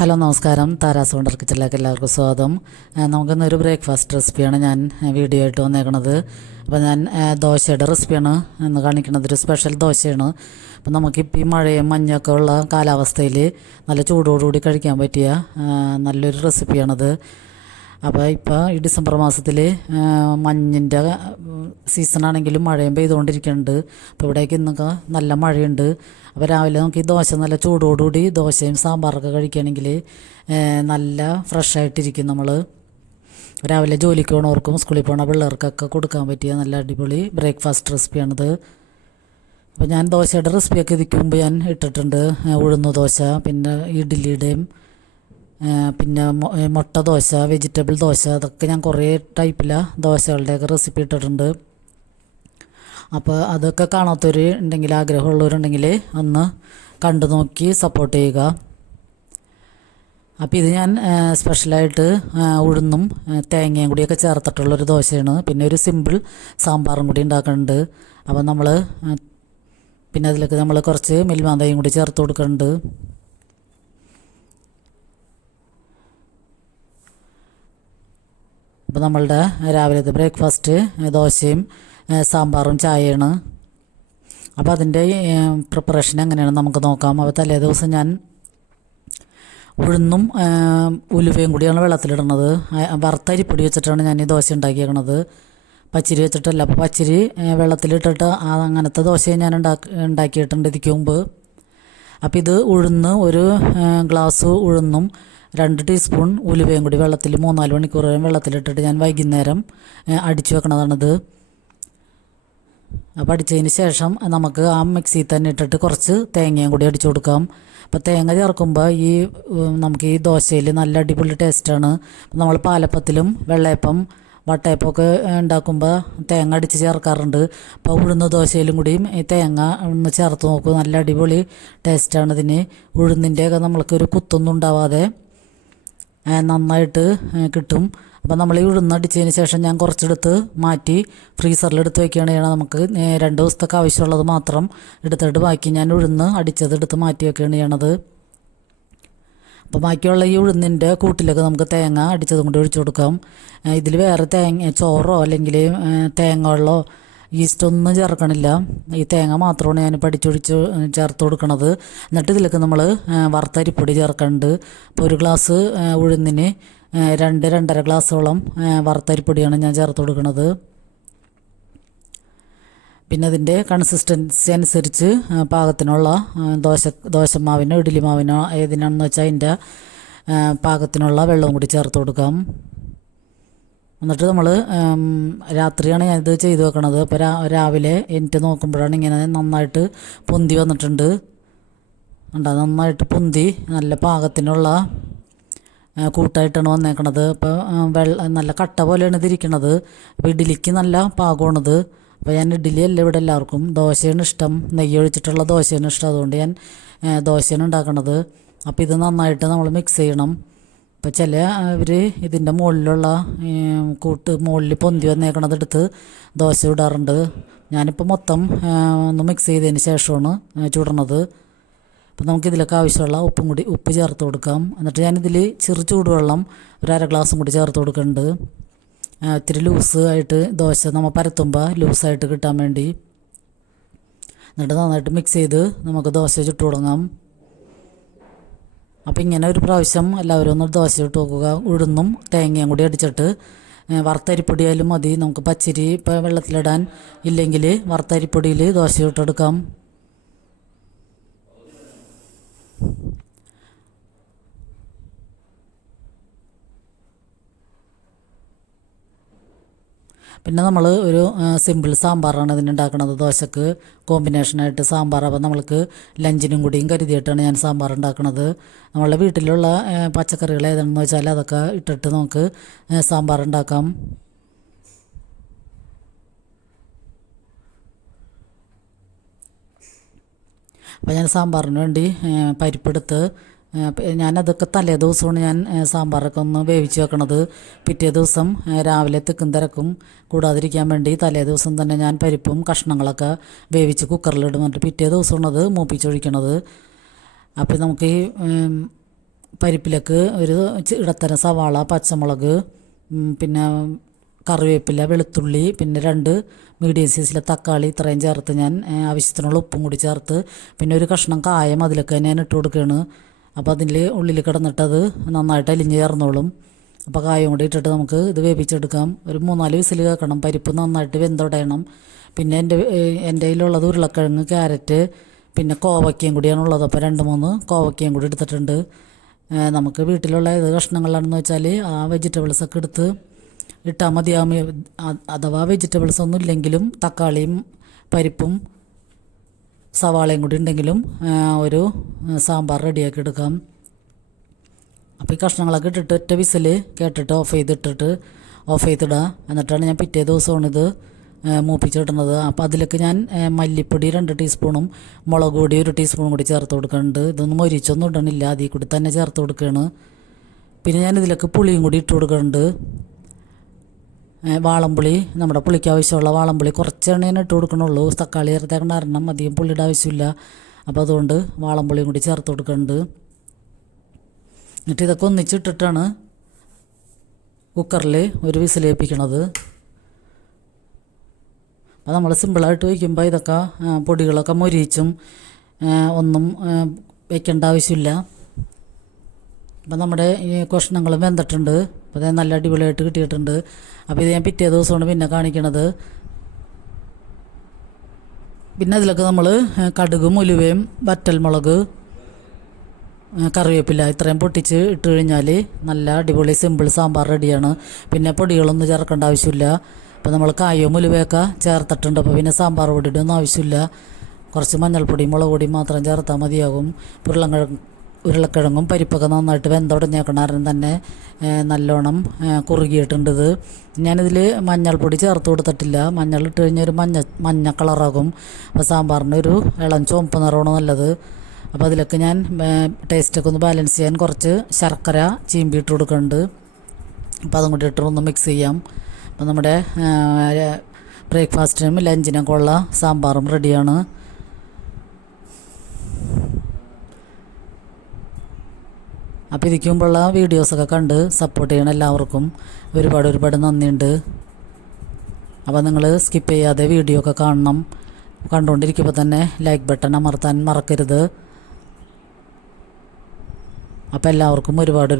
Hello നമസ്കാരം. Tara's wonder കിച്ചണിലേക്ക് എല്ലാവർക്കും സ്വാഗതം. നമുക്കിന്നൊരു ബ്രേക്ക്ഫാസ്റ്റ് റെസിപ്പിയാണ് ഞാൻ വീഡിയോ ആയിട്ട് വന്നേക്കണത്. അപ്പോൾ ഞാൻ ദോശയുടെ റെസിപ്പിയാണ് ഇന്ന് കാണിക്കുന്നത്. ഒരു സ്പെഷ്യൽ ദോശയാണ്. അപ്പോൾ നമുക്കിപ്പോൾ ഈ മഴയും മഞ്ഞൊക്കെ ഉള്ള കാലാവസ്ഥയിൽ നല്ല ചൂടോടുകൂടി കഴിക്കാൻ പറ്റിയ നല്ലൊരു റെസിപ്പിയാണത്. അപ്പോൾ ഇപ്പോൾ ഈ ഡിസംബർ മാസത്തിൽ മഞ്ഞിൻ്റെ സീസണാണെങ്കിലും മഴയും പെയ്തുകൊണ്ടിരിക്കുന്നുണ്ട്. അപ്പോൾ ഇവിടേക്ക് ഇന്നൊക്കെ നല്ല മഴയുണ്ട്. അപ്പോൾ രാവിലെ നമുക്ക് ഈ ദോശ നല്ല ചൂടോടുകൂടി ദോശയും സാമ്പാറൊക്കെ കഴിക്കുകയാണെങ്കിൽ നല്ല ഫ്രഷായിട്ടിരിക്കും. നമ്മൾ രാവിലെ ജോലിക്ക് പോകണവർക്കും സ്കൂളിൽ പോകണ പിള്ളേർക്കൊക്കെ കൊടുക്കാൻ പറ്റിയ നല്ല അടിപൊളി ബ്രേക്ക്ഫാസ്റ്റ് റെസിപ്പിയാണിത്. അപ്പോൾ ഞാൻ ദോശയുടെ റെസിപ്പിയൊക്കെ ഇതിക്ക് മുമ്പ് ഞാൻ ഇട്ടിട്ടുണ്ട്. ഉഴുന്ന് ദോശ, പിന്നെ ഇഡ്ഡലിയുടെയും, പിന്നെ മുട്ട ദോശ, വെജിറ്റബിൾ ദോശ, അതൊക്കെ ഞാൻ കുറേ ടൈപ്പിലാണ് ദോശകളുടെയൊക്കെ റെസിപ്പി ഇട്ടിട്ടുണ്ട്. അപ്പോൾ അതൊക്കെ കാണാത്തവർ ഉണ്ടെങ്കിൽ, ആഗ്രഹമുള്ളവരുണ്ടെങ്കിൽ ഒന്ന് കണ്ടു നോക്കി സപ്പോർട്ട് ചെയ്യുക. അപ്പോൾ ഇത് ഞാൻ സ്പെഷ്യലായിട്ട് ഉഴുന്നും തേങ്ങയും കൂടിയൊക്കെ ചേർത്തിട്ടുള്ളൊരു ദോശയാണ്. പിന്നെ ഒരു സിമ്പിൾ സാമ്പാറും കൂടി ഉണ്ടാക്കുന്നുണ്ട്. അപ്പോൾ നമ്മൾ പിന്നെ അതിലേക്ക് നമ്മൾ കുറച്ച് മിൽമാന്തയും കൂടി ചേർത്ത് കൊടുക്കുന്നുണ്ട്. അപ്പോൾ നമ്മളുടെ രാവിലത്തെ ബ്രേക്ക്ഫാസ്റ്റ് ദോശയും സാമ്പാറും ചായയാണ്. അപ്പോൾ അതിൻ്റെ പ്രിപ്പറേഷൻ എങ്ങനെയാണ് നമുക്ക് നോക്കാം. അപ്പോൾ തലേ ദിവസം ഞാൻ ഉഴുന്നും ഉലുവയും കൂടിയാണ് വെള്ളത്തിലിടുന്നത്. വറുത്തരിപ്പൊടി വെച്ചിട്ടാണ് ഞാൻ ഈ ദോശ ഉണ്ടാക്കിയേക്കണത്, പച്ചരി വെച്ചിട്ടല്ല. അപ്പോൾ പച്ചരി വെള്ളത്തിലിട്ടിട്ട് അങ്ങനത്തെ ദോശയും ഞാൻ ഉണ്ടാക്കിയിട്ടുണ്ട് ഇതിക്ക് മുമ്പ്. അപ്പോൾ ഇത് ഉഴുന്ന്, ഒരു ഗ്ലാസ് ഉഴുന്നും 2 ടീസ്പൂൺ ഉലുവയും കൂടി വെള്ളത്തിൽ 3-4 മണിക്കൂർ വെള്ളത്തിലിട്ടിട്ട് ഞാൻ വൈകുന്നേരം അടിച്ചു വെക്കണതാണിത്. അപ്പോൾ അടിച്ചതിന് ശേഷം നമുക്ക് ആ മിക്സിയിൽ തന്നെ ഇട്ടിട്ട് കുറച്ച് തേങ്ങയും കൂടി അടിച്ചു കൊടുക്കാം. അപ്പോൾ തേങ്ങ ചേർക്കുമ്പോൾ നമുക്ക് ഈ ദോശയിൽ നല്ല അടിപൊളി ടേസ്റ്റാണ്. നമ്മൾ പാലപ്പത്തിലും വെള്ളയപ്പം, വട്ടയപ്പമൊക്കെ ഉണ്ടാക്കുമ്പോൾ തേങ്ങ അടിച്ച് ചേർക്കാറുണ്ട്. അപ്പോൾ ഉഴുന്ന ദോശയിലും കൂടിയും ഈ തേങ്ങ ഒന്ന് ചേർത്ത് നോക്കും, നല്ല അടിപൊളി ടേസ്റ്റാണ് ഇതിന്. ഉഴുന്നിൻ്റെയൊക്കെ നമ്മൾക്കൊരു കുത്തൊന്നും ഉണ്ടാവാതെ നന്നായിട്ട് കിട്ടും. അപ്പോൾ നമ്മൾ ഈ ഉഴുന്നടിച്ചതിന് ശേഷം ഞാൻ കുറച്ചെടുത്ത് മാറ്റി ഫ്രീസറിലെടുത്ത് വയ്ക്കുകയാണ് ചെയ്യണം. നമുക്ക് 2 ദിവസത്തേക്ക് ആവശ്യമുള്ളത് മാത്രം എടുത്തിട്ട് ബാക്കി ഞാൻ ഉഴുന്ന് അടിച്ചത് എടുത്ത് മാറ്റി വയ്ക്കുകയാണ് ചെയ്യണത്. അപ്പോൾ ബാക്കിയുള്ള ഈ ഉഴുന്നിൻ്റെ കൂട്ടിലൊക്കെ നമുക്ക് തേങ്ങ അടിച്ചതും കൂടി ഒഴിച്ചു കൊടുക്കാം. ഇതിൽ വേറെ ചോറോ അല്ലെങ്കിൽ തേങ്ങ വെള്ളമോ ഈസ്റ്റൊന്നും ചേർക്കണില്ല. ഈ തേങ്ങ മാത്രമാണ് ഞാൻ പഠിച്ചൊഴിച്ച് ചേർത്ത് കൊടുക്കണത്. എന്നിട്ട് ഇതിലേക്ക് നമ്മൾ വറുത്തരിപ്പൊടി ചേർക്കുന്നുണ്ട്. അപ്പോൾ ഒരു ഗ്ലാസ് ഉഴുന്നിന് 2-2.5 ഗ്ലാസോളം വറുത്തരിപ്പൊടിയാണ് ഞാൻ ചേർത്ത് കൊടുക്കുന്നത്. പിന്നെ അതിൻ്റെ കൺസിസ്റ്റൻസി അനുസരിച്ച് പാകത്തിനുള്ള ദോശമാവിനോ ഇഡ്ഡലി മാവിനോ ഏതിനാണെന്ന് വെച്ചാൽ അതിൻ്റെ പാകത്തിനുള്ള വെള്ളവും കൂടി ചേർത്ത് കൊടുക്കാം. എന്നിട്ട് നമ്മൾ രാത്രിയാണ് ഞാനിത് ചെയ്ത് വെക്കണത്. അപ്പോൾ രാവിലെ എനിക്ക് നോക്കുമ്പോഴാണ് ഇങ്ങനെ നന്നായിട്ട് പൊന്തി വന്നിട്ടുണ്ട്. നന്നായിട്ട് പൊന്തി നല്ല പാകത്തിനുള്ള കൂട്ടായിട്ടാണ് വന്നേക്കണത്. അപ്പോൾ നല്ല കട്ട പോലെയാണ് ഇതിരിക്കണത്. അപ്പോൾ ഇഡ്ഡലിക്ക് നല്ല പാകമാണിത്. അപ്പോൾ ഞാൻ ഇഡ്ഡലി അല്ല ഇവിടെ എല്ലാവർക്കും ദോശയാണ് ഇഷ്ടം, നെയ്യ് ഒഴിച്ചിട്ടുള്ള ദോശയാണ് ഇഷ്ടം. അതുകൊണ്ട് ഞാൻ ദോശയാണ് ഉണ്ടാക്കണത്. അപ്പോൾ ഇത് നന്നായിട്ട് നമ്മൾ മിക്സ് ചെയ്യണം. ഇപ്പോൾ ഇവർ ഇതിൻ്റെ മുകളിലുള്ള മുകളിൽ പൊന്തി വന്നേക്കണത് എടുത്ത് ദോശ ഇടാറുണ്ട്. ഞാനിപ്പോൾ മൊത്തം ഒന്ന് മിക്സ് ചെയ്തതിന് ശേഷമാണ് ചുടണത്. അപ്പോൾ നമുക്കിതിലൊക്കെ ആവശ്യമുള്ള ഉപ്പ് ചേർത്ത് കൊടുക്കാം. എന്നിട്ട് ഞാനിതിൽ ചെറു ചൂടുവെള്ളം 1/2 ഗ്ലാസും കൂടി ചേർത്ത് കൊടുക്കുന്നുണ്ട്. ഇത്തിരി ലൂസ് ആയിട്ട് ദോശ നമ്മൾ പരത്തുമ്പോൾ ലൂസായിട്ട് കിട്ടാൻ വേണ്ടി. എന്നിട്ട് നന്നായിട്ട് മിക്സ് ചെയ്ത് നമുക്ക് ദോശ ചുട്ടു തുടങ്ങാം. അപ്പോൾ ഇങ്ങനെ ഒരു പ്രാവശ്യം എല്ലാവരും ഒന്ന് ദോശ ചുട്ട് നോക്കുക. ഉഴുന്നും തേങ്ങയും കൂടി അടിച്ചിട്ട് വറുത്തരിപ്പൊടി ആയാലും മതി. നമുക്ക് പച്ചരി ഇപ്പോൾ വെള്ളത്തിലിടാൻ ഇല്ലെങ്കിൽ വറുത്തരിപ്പൊടിയിൽ ദോശ ചുട്ടെടുക്കാം. പിന്നെ നമ്മൾ ഒരു സിമ്പിൾ സാമ്പാറാണ് ഇതിനുണ്ടാക്കുന്നത്. ദോശക്ക് കോമ്പിനേഷനായിട്ട് സാമ്പാർ. അപ്പോൾ നമ്മൾക്ക് ലഞ്ചിനും കൂടിയും കരുതിയിട്ടാണ് ഞാൻ സാമ്പാർ ഉണ്ടാക്കുന്നത്. നമ്മളുടെ വീട്ടിലുള്ള പച്ചക്കറികൾ ഏതാണെന്ന് വെച്ചാൽ അതൊക്കെ ഇട്ടിട്ട് നമുക്ക് സാമ്പാർ ഉണ്ടാക്കാം. അപ്പോൾ ഞാൻ സാമ്പാറിന് വേണ്ടി പരിപ്പെടുത്ത് ഞാനതൊക്കെ തലേ ദിവസമാണ് ഞാൻ സാമ്പാറൊക്കെ ഒന്ന് വേവിച്ച് വെക്കണത്. പിറ്റേ ദിവസം രാവിലെ തിക്കും തിരക്കും കൂടാതിരിക്കാൻ വേണ്ടി തലേ ദിവസം തന്നെ ഞാൻ പരിപ്പും കഷ്ണങ്ങളൊക്കെ വേവിച്ച് കുക്കറിലിടും. എന്നിട്ട് പിറ്റേ ദിവസമാണ് അത് മൂപ്പിച്ചൊഴിക്കണത്. അപ്പോൾ നമുക്ക് ഈ പരിപ്പിലേക്ക് ഒരു ഇടത്തരം സവാള, പച്ചമുളക്, പിന്നെ കറിവേപ്പില, വെളുത്തുള്ളി, പിന്നെ 2 മീഡിയം സൈസിലെ തക്കാളി ഇത്രയും ചേർത്ത് ഞാൻ ആവശ്യത്തിനുള്ള ഉപ്പും കൂടി ചേർത്ത് പിന്നെ ഒരു കഷ്ണം കായം അതിലേക്ക് ഞാൻ ഇട്ട് കൊടുക്കുകയാണ്. അപ്പോൾ അതിൽ ഉള്ളിൽ കിടന്നിട്ടത് നന്നായിട്ട് അലിഞ്ഞ് ചേർന്നോളും. അപ്പോൾ കായം കൂടി ഇട്ടിട്ട് നമുക്ക് ഇത് വേവിച്ചെടുക്കാം. ഒരു 3-4 വിസിൽ കേൾക്കണം. പരിപ്പ് നന്നായിട്ട് വെന്തുടയണം. പിന്നെ എൻ്റെ കയ്യിലുള്ളത് ഉരുളക്കിഴങ്ങ്, ക്യാരറ്റ്, പിന്നെ കോവയ്ക്കയും കൂടിയാണുള്ളത്. അപ്പോൾ 2-3 കോവയ്ക്കയും കൂടി എടുത്തിട്ടുണ്ട്. നമുക്ക് വീട്ടിലുള്ള ഏത് കഷ്ണങ്ങളാണെന്ന് വെച്ചാൽ ആ വെജിറ്റബിൾസൊക്കെ എടുത്ത് ഇട്ടാൽ മതിയാകും. അഥവാ വെജിറ്റബിൾസ് ഒന്നും ഇല്ലെങ്കിലും തക്കാളിയും പരിപ്പും സവാളയും കൂടി ഉണ്ടെങ്കിലും ഒരു സാമ്പാർ റെഡിയാക്കി എടുക്കാം. അപ്പോൾ ഈ കഷ്ണങ്ങളൊക്കെ ഇട്ടിട്ട് ഒറ്റ വിസിൽ കേട്ടിട്ട് ഓഫ് ചെയ്തിടുക. എന്നിട്ടാണ് ഞാൻ പിറ്റേ ദിവസമാണ് ഇത് മൂപ്പിച്ചിടുന്നത്. അപ്പോൾ അതിലേക്ക് ഞാൻ മല്ലിപ്പൊടി 2 ടീസ്പൂണും മുളക് പൊടി 1 ടീസ്പൂണും കൂടി ചേർത്ത് കൊടുക്കുന്നുണ്ട്. ഇതൊന്നും മൊരിച്ചൊന്നും ഇടണില്ല, അതിൽ കൂടി തന്നെ ചേർത്ത് കൊടുക്കുകയാണ്. പിന്നെ ഞാൻ ഇതിലേക്ക് പുളിയും കൂടി ഇട്ട് കൊടുക്കുന്നുണ്ട്. വാളംപുളി, നമ്മുടെ പുളിക്ക് ആവശ്യമുള്ള വാളംപുളി കുറച്ചാണ് ഞാൻ ഇട്ട് കൊടുക്കണുള്ളൂ. തക്കാളി ചേർത്തേക്കണ കാരണം അധികം പുളിയുടെ ആവശ്യമില്ല. അപ്പോൾ അതുകൊണ്ട് വാളംപുളിയും കൂടി ചേർത്ത് കൊടുക്കുന്നുണ്ട്. എന്നിട്ട് ഇതൊക്കെ ഒന്നിച്ചിട്ടിട്ടാണ് കുക്കറിൽ ഒരു വിസിൽ ഏൽപ്പിക്കണത്. അപ്പോൾ നമ്മൾ സിമ്പിളായിട്ട് വയ്ക്കുമ്പോൾ ഇതൊക്കെ പൊടികളൊക്കെ മൊരിച്ചും ഒന്നും വയ്ക്കേണ്ട ആവശ്യമില്ല. അപ്പോൾ നമ്മുടെ ഈ കഷ്ണങ്ങളും വെന്തിട്ടുണ്ട്. അപ്പോൾ അത് നല്ല അടിപൊളിയായിട്ട് കിട്ടിയിട്ടുണ്ട്. അപ്പോൾ ഇത് ഞാൻ പിറ്റേ ദിവസമാണ് പിന്നെ കാണിക്കണത്. പിന്നെ അതിലൊക്കെ നമ്മൾ കടുകും ഉലുവയും വറ്റൽമുളക്, കറിവേപ്പില ഇത്രയും പൊട്ടിച്ച് ഇട്ട് കഴിഞ്ഞാൽ നല്ല അടിപൊളി സിമ്പിൾ സാമ്പാർ റെഡിയാണ്. പിന്നെ പൊടികളൊന്നും ചേർക്കേണ്ട ആവശ്യമില്ല. അപ്പോൾ നമ്മൾ കായവും ഉലുവയൊക്കെ ചേർത്തിട്ടുണ്ട്. അപ്പോൾ പിന്നെ സാമ്പാർ പൊടിയുടെ ഒന്നും ആവശ്യമില്ല. കുറച്ച് മഞ്ഞൾപ്പൊടിയും മുളക് പൊടിയും മാത്രം ചേർത്താൽ മതിയാകും. ഉരുളക്കിഴങ്ങും പരിപ്പൊക്കെ നന്നായിട്ട് വെന്തുടഞ്ഞേക്കണ കാരണം തന്നെ നല്ലോണം കുറുകിയിട്ടുണ്ട്. ഇത് ഞാനിതിൽ മഞ്ഞൾപ്പൊടി ചേർത്ത് കൊടുത്തിട്ടില്ല. മഞ്ഞൾ ഇട്ട് കഴിഞ്ഞാൽ ഒരു മഞ്ഞ കളറാകും. അപ്പോൾ സാമ്പാറിന് ഒരു ഇളം ചുവപ്പ് നിറമാണ് നല്ലത്. അപ്പോൾ അതിലൊക്കെ ഞാൻ ടേസ്റ്റൊക്കെ ഒന്ന് ബാലൻസ് ചെയ്യാൻ കുറച്ച് ശർക്കര ചീമ്പിയിട്ട് കൊടുക്കുന്നുണ്ട്. അപ്പോൾ അതും കൂടി ഇട്ട് ഒന്ന് മിക്സ് ചെയ്യാം. അപ്പോൾ നമ്മുടെ ബ്രേക്ക്ഫാസ്റ്റിനും ലഞ്ചിനൊക്കെ ഉള്ള സാമ്പാറും റെഡിയാണ്. അപ്പോൾ ഇതിക്ക് മുമ്പുള്ള വീഡിയോസൊക്കെ കണ്ട് സപ്പോർട്ട് ചെയ്യണം എല്ലാവർക്കും ഒരുപാട് നന്ദിയുണ്ട്. അപ്പോൾ നിങ്ങൾ സ്കിപ്പ് ചെയ്യാതെ വീഡിയോ ഒക്കെ കാണണം. കണ്ടുകൊണ്ടിരിക്കുമ്പോൾ തന്നെ ലൈക്ക് ബട്ടൺ അമർത്താൻ മറക്കരുത്. അപ്പോൾ എല്ലാവർക്കും ഒരുപാട്